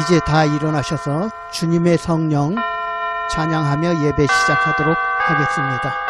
이제 다 일어나셔서 주님의 성령 찬양하며 예배 시작하도록 하겠습니다.